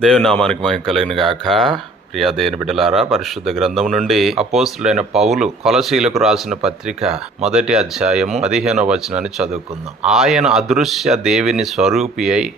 దేవునామానికి మహిమ కలిగిన గాక. ప్రియా దేని బిడ్డలారా పరిశుద్ధ గ్రంథం నుండి అపోస్తులైన పౌలు కొలశీలకు రాసిన పత్రిక మొదటి అధ్యాయము పదిహేనవ వచనాన్ని చదువుకుందాం. ఆయన అదృశ్య దేవిని స్వరూపి అయి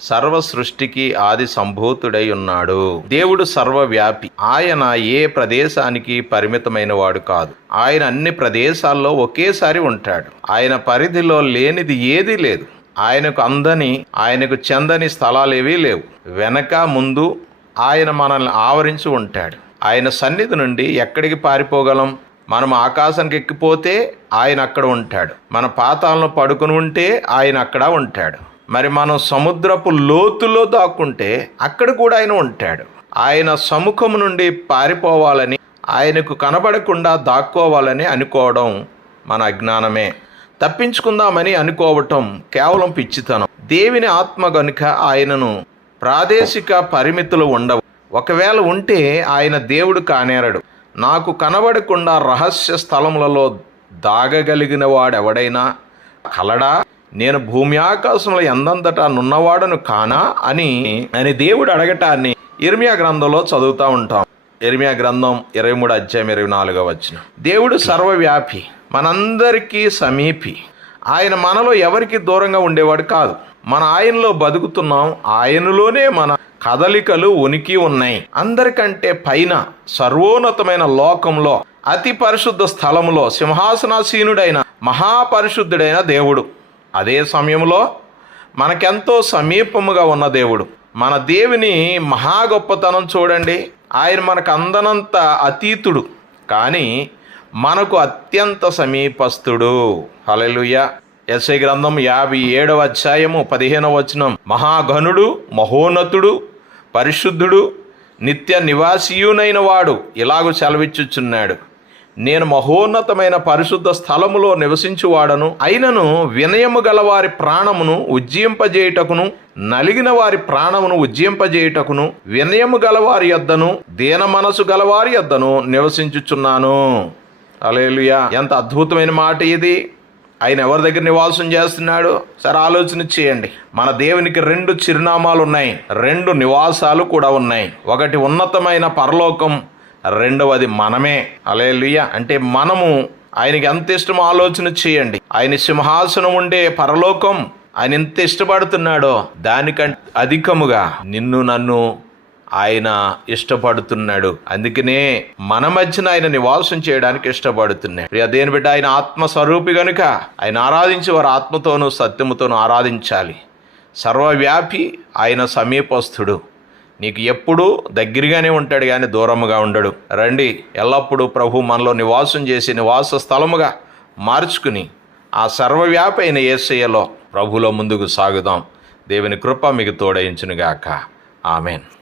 సర్వ సృష్టికి ఆది సంభూతుడై ఉన్నాడు. దేవుడు సర్వవ్యాపి. ఆయన ఏ ప్రదేశానికి పరిమితమైన వాడు కాదు. ఆయన అన్ని ప్రదేశాల్లో ఒకేసారి ఉంటాడు. ఆయన పరిధిలో లేనిది ఏదీ లేదు. ఆయనకు అందని ఆయనకు చెందని స్థలాలేవీ లేవు. వెనక ముందు ఆయన మనల్ని ఆవరించి ఉంటాడు. ఆయన సన్నిధి నుండి ఎక్కడికి పారిపోగలం? మనం ఆకాశానికి ఎక్కిపోతే ఆయన అక్కడ ఉంటాడు. మన పాతాలను పడుకుని ఉంటే ఆయన అక్కడ ఉంటాడు. మరి మనం సముద్రపు లోతులో దాక్కుంటే అక్కడ కూడా ఆయన ఉంటాడు. ఆయన సముఖం నుండి పారిపోవాలని ఆయనకు కనబడకుండా దాక్కోవాలని అనుకోవడం మన అజ్ఞానమే. తప్పించుకుందామని అనుకోవటం కేవలం పిచ్చితనం. దేవుని ఆత్మ గనుక ఆయనను ప్రాదేశిక పరిమితులు ఉండవు. ఒకవేళ ఉంటే ఆయన దేవుడు కానేరడు. నాకు కనబడకుండా రహస్య స్థలములలో దాగగలిగిన వాడెవడైనా కలడా? నేను భూమి ఆకాశంలో ఎందంతటా నున్నవాడను కానా అని అని దేవుడు అడగటాన్ని ఇర్మియా గ్రంథంలో చదువుతూ ఉంటాం. ఇర్మియా గ్రంథం ఇరవై మూడు అధ్యాయం ఇరవై నాలుగో వచ్చిన దేవుడు సర్వవ్యాపి. మనందరికీ సమీపి. ఆయన మనలో ఎవరికి దూరంగా ఉండేవాడు కాదు. మన ఆయనలో బతుకుతున్నాం. ఆయనలోనే మన కదలికలు ఉనికి ఉన్నాయి. అందరికంటే పైన సర్వోన్నతమైన లోకంలో అతి పరిశుద్ధ స్థలములో సింహాసనాసీనుడైన మహాపరిశుద్ధుడైన దేవుడు. అదే సమయంలో మనకెంతో సమీపముగా ఉన్న దేవుడు. మన దేవుని మహా గొప్పతనం చూడండి. ఆయన మనకు అందనంత అతీతుడు. కానీ మనకు అత్యంత సమీపస్థుడు. హలలుయ ఎస్ఐ గ్రంథం యాభై ఏడవ అధ్యాయము పదిహేనవ వచనం. మహాఘనుడు మహోన్నతుడు పరిశుద్ధుడు నిత్య నివాసీయునైన వాడు ఇలాగూ సెలవిచ్చుచున్నాడు. నేను మహోన్నతమైన పరిశుద్ధ స్థలములో నివసించువాడను. అయినను వినయము గల వారి ప్రాణమును ఉజ్జింపజేయుటకును నలిగిన వారి ప్రాణమును ఉజ్జింపజేయుటకును వినయము గల వారి యొద్దను దీన మనసు గలవారి యొద్దను నివసించుచున్నాను. అలేలుయా ఎంత అద్భుతమైన మాట ఇది. ఆయన ఎవరి దగ్గర నివాసం చేస్తున్నాడు? సరే ఆలోచన చేయండి. మన దేవునికి రెండు చిరునామాలు ఉన్నాయి. రెండు నివాసాలు కూడా ఉన్నాయి. ఒకటి ఉన్నతమైన పరలోకం రెండవది మనమే. అలేలుయ్య అంటే మనము ఆయనకి ఎంత ఇష్టమో ఆలోచన చేయండి. ఆయన సింహాసనం ఉండే పరలోకం ఆయన ఎంత ఇష్టపడుతున్నాడో దానికంటే అధికముగా నిన్ను నన్ను ఆయన ఇష్టపడుతున్నాడు. అందుకనే మన మధ్యన ఆయన నివాసం చేయడానికి ఇష్టపడుతున్నాడు. ప్రియ దేని బిడ్డ? ఆయన ఆత్మస్వరూపి గనుక. ఆయన ఆరాధించి వారు ఆత్మతోనూ సత్యముతోనూ ఆరాధించాలి. సర్వవ్యాపి ఆయన సమీపస్థుడు. నీకు ఎప్పుడూ దగ్గరగానే ఉంటాడు కానీ దూరముగా ఉండడు. రండి ఎల్లప్పుడూ ప్రభు మనలో నివాసం చేసి నివాస స్థలముగా మార్చుకుని ఆ సర్వవ్యాపి అయిన ఏసయ్యలో ప్రభులో ముందుకు సాగుదాం. దేవుని కృప మీకు తోడయించునుగాక. ఆమెన్.